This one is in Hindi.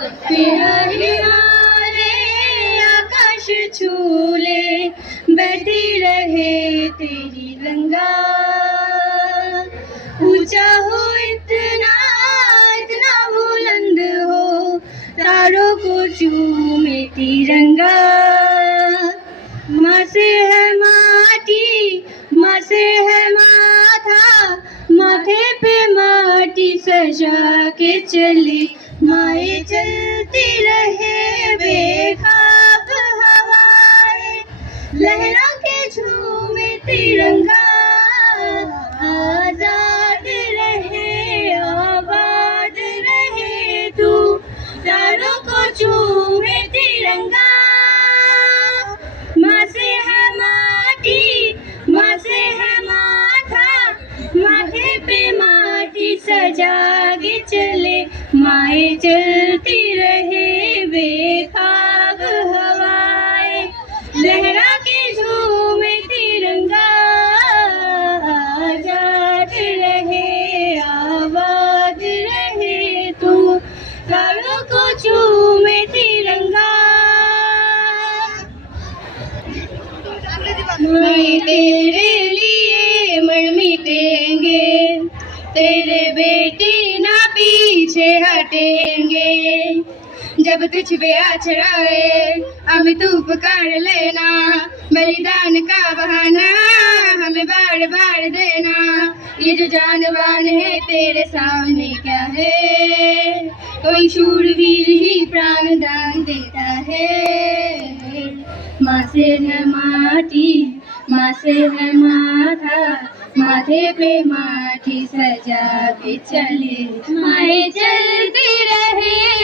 तेरा हिमालय आकाश छूले बहती रहे तेरी गंगा। ऊंचा हो इतना इतना बुलंद हो तारों को चूमे तिरंगा। माँ से है माटी, माँ से है माथा, माथे पे माटी सजा के चली माए चलती रहे बेखाब हवाएं। लहरा के झूमे तिरंगा आजाद रहे आबाद रहे तू तारों को चूमे तिरंगा। माँ से है माटी, माँ से है माथा, माथे पे माटी सजा के चले माए चलती रहे बेखाब हवाएं। लहरा के झूमे तिरंगा आजाद रहे आबाद रहे तू तारों को चूमे तिरंगा। मैं तेरे लिए मर मिटेंगे, तेरे बेटी ना पीछे हटेंगे। जब तुझ पे आचराए हमें तू पुकार लेना, बलिदान का बहाना हमें बार बार देना। ये जो जानवान है तेरे सामने क्या है, कोई शूरवीर ही प्राण दान देता है। माँ से है माटी, माँ से है माथा, माथे पे माटी सजा के चले माए चलती रहे